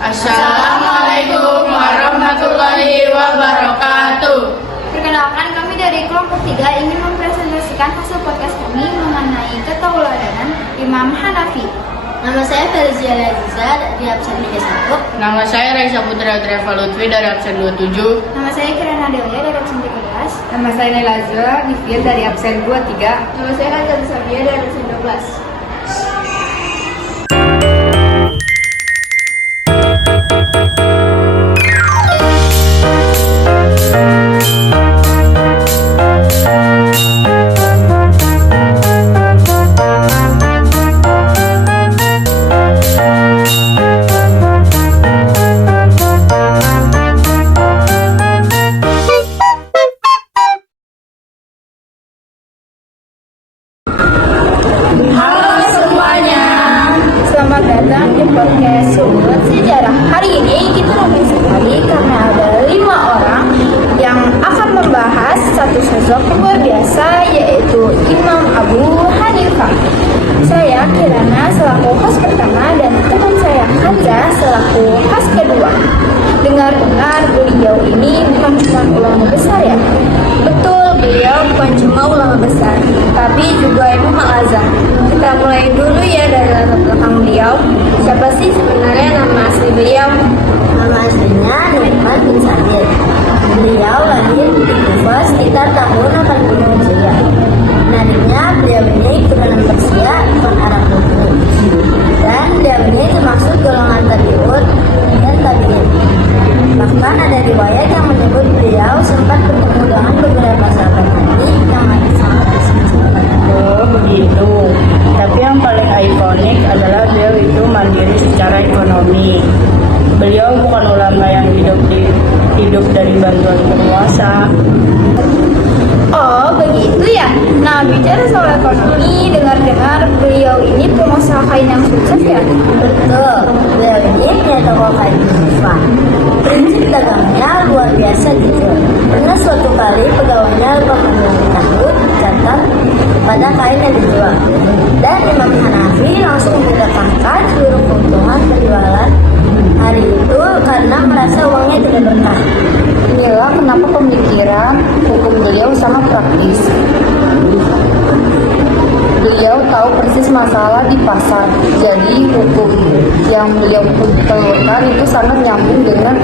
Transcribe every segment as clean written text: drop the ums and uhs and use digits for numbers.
Assalamualaikum warahmatullahi wabarakatuh. Perkenalkan, kami dari kelompok 3 ingin mempresentasikan hasil podcast kami mengenai ketauladanan Imam Hanafi. Nama saya Ferzia Aziza dari absen 31. Nama saya Raisa Putra Treva Lutfi dari absen 27. Nama saya Kirana Delia dari absen 13. Nama saya Naila Azra Nifil dari absen 23. Nama saya Hanzal Sabia dari absen 12. Selamat datang di podcast Sumber Sejarah. Hari ini kita ramai sekali karena ada 5 orang yang akan membahas satu sosok luar biasa, yaitu Imam Abu Hanifah. Saya Kirana selaku host pertama dan teman saya Hanza selaku host kedua. Dengar-dengar beliau ini bukan cuma ulama besar ya? Betul, beliau bukan cuma ulama besar, tapi juga Imam Al-Azhar. Kita mulai dulu ya dari latar belakang beliau. Siapa sih sebenarnya nama asli beliau? Nama aslinya Nu'man bin Sadir. Beliau lahir di Kufa sekitar tahun 80 Hijriah. Menariknya, beliau ini keturunan Persia, bukan Arab murni. Dan beliau ini termasuk golongan tabi'ut dan tabi'in. Bahkan ada riwayat yang menyebut beliau sempat bertemu dengan beberapa sahabat Nabi yang masih sangat bersahabat. Oh begitu. Tapi yang paling ikonik adalah beliau itu mandiri secara ekonomi. Beliau bukan ulama yang hidup dari bantuan penguasa. Oh begitu ya. Nah, bicara soal ekonomi, dengar-dengar beliau ini pengusaha kain yang sukses ya? Betul, beliau ini punya toko kain di Kufa. Prinsip dagangnya luar biasa jujur. Pernah suatu kali pegawainya lupa mengambil tahu catat pada kain yang dijual. Dan Imam Hanafi langsung mendatangkan seluruh keuntungan penjualan hari itu karena merasa uangnya tidak berkah. Inilah kenapa pemikiran hukum beliau sangat praktis. Beliau tahu persis masalah di pasar, jadi hukum yang beliau telurkan itu sangat nyambung dengan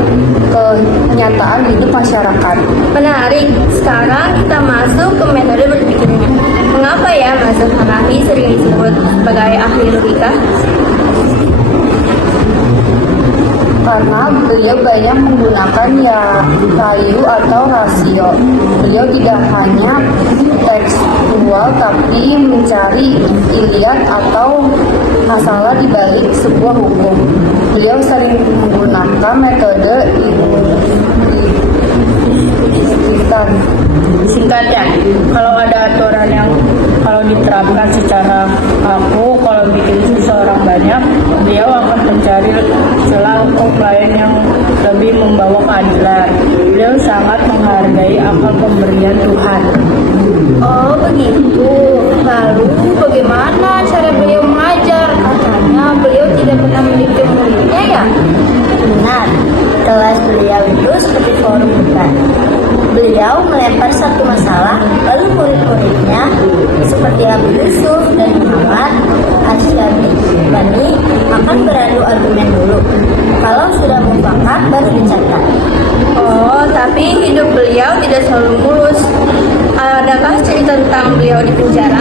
kenyataan hidup masyarakat. Menarik. Sekarang kita masuk ke metode berpikirnya. Mengapa ya mazhab Hanafi sering disebut sebagai ahli logika? Karena beliau banyak menggunakan kayu atau rasio. Beliau tidak hanya tekstual tapi mencari iliat atau masalah di balik sebuah hukum. Beliau sering menggunakan metode istisqan. Singkatnya, kalau ada aturan yang kalau diterapkan secara kaku, kalau bikin susah orang banyak, beliau akan mencari celah untuk lain yang lebih membawa keadilan. Beliau sangat menghargai akal pemberian Tuhan. Oh begitu. Lalu bagaimana cara beliau mengajar? Katanya beliau tidak pernah memiliki muridnya ya? Benar, kelas beliau itu seperti forum debat. Beliau melempar satu masalah, lalu murid-muridnya seperti Abu Yusuf dan Muhammad Asy-Syaibani akan beradu argumen dulu. Kalau sudah mufakat baru dicatat. Oh, tapi hidup beliau tidak selalu mulus. Adakah cerita tentang beliau di penjara?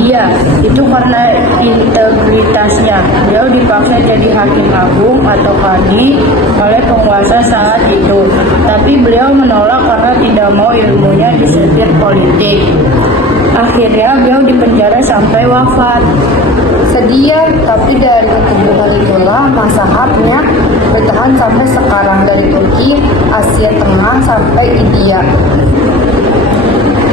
Iya, itu karena integritasnya. Beliau dipaksa jadi hakim agung atau qadhi oleh penguasa saat itu. Tapi beliau menolak karena tidak mau ilmunya disetir politik. Akhirnya beliau dipenjara sampai wafat. Sedih ya, tapi dari keteguhan itulah mazhabnya bertahan sampai sekarang, dari Turki, Asia Tengah sampai India.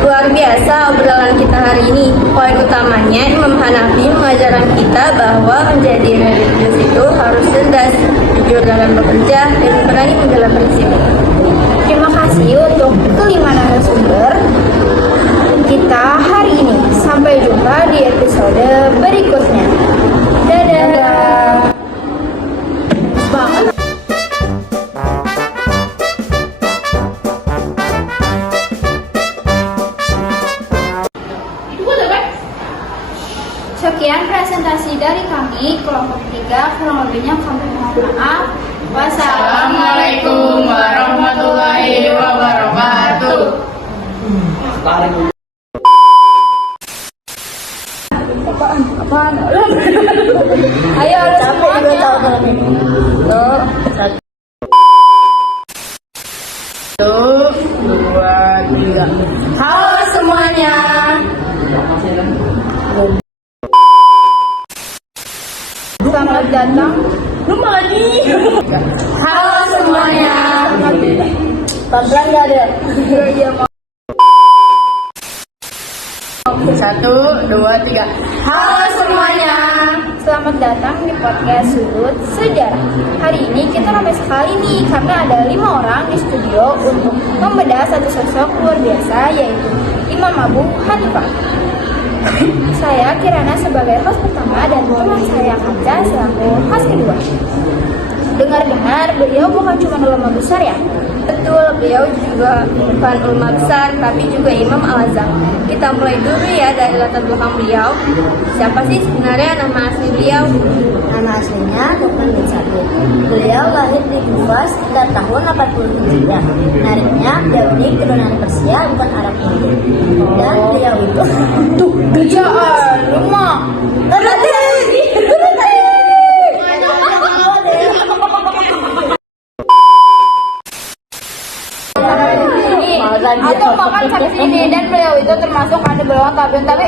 Luar biasa obrolan kita hari ini. Poin utamanya, Imam Hanafi mengajarkan kita bahwa menjadi religius itu harus cerdas, jujur dalam bekerja, dan berani membela prinsip. Terima kasih untuk kelima narasumber kita hari ini. Sampai jumpa di episode berikutnya. Sekian presentasi dari kami, kelompok 3, kurang lebihnya kami mohon maaf. Assalamualaikum warahmatullahi wabarakatuh. Ayo, Capek juga tahu kalau ini. Satu, dua, tiga. halo semuanya. Selamat datang. Lupa lagi. Halo semuanya. Pelan-pelan nggak ada. Satu, dua, tiga. Halo semuanya. Selamat datang di podcast Sudut Sejarah. Hari ini kita ramai sekali nih karena ada 5 orang di studio untuk membedah satu sosok luar biasa yaitu Imam Abu Hanifah. Saya Kirana sebagai host pertama dan teman saya Kaca selaku host kedua. Dengar-dengar beliau bukan cuma ulama besar ya? Betul, beliau juga bukan ulama besar tapi juga Imam Al-Azhar. Kita mulai dulu ya dari latar belakang beliau. Siapa sih sebenarnya nama asli beliau? Nama aslinya Nu'man bin Sabit. Beliau lahir di Kufah sekitar tahun 80 Hijriah. Menariknya, beliau ini keturunan Persia, bukan Arab Hindu. Dan beliau itu Kerjaan rumah. Atau makan sampai sini dan beliau itu termasuk ada beliau tabiun tapi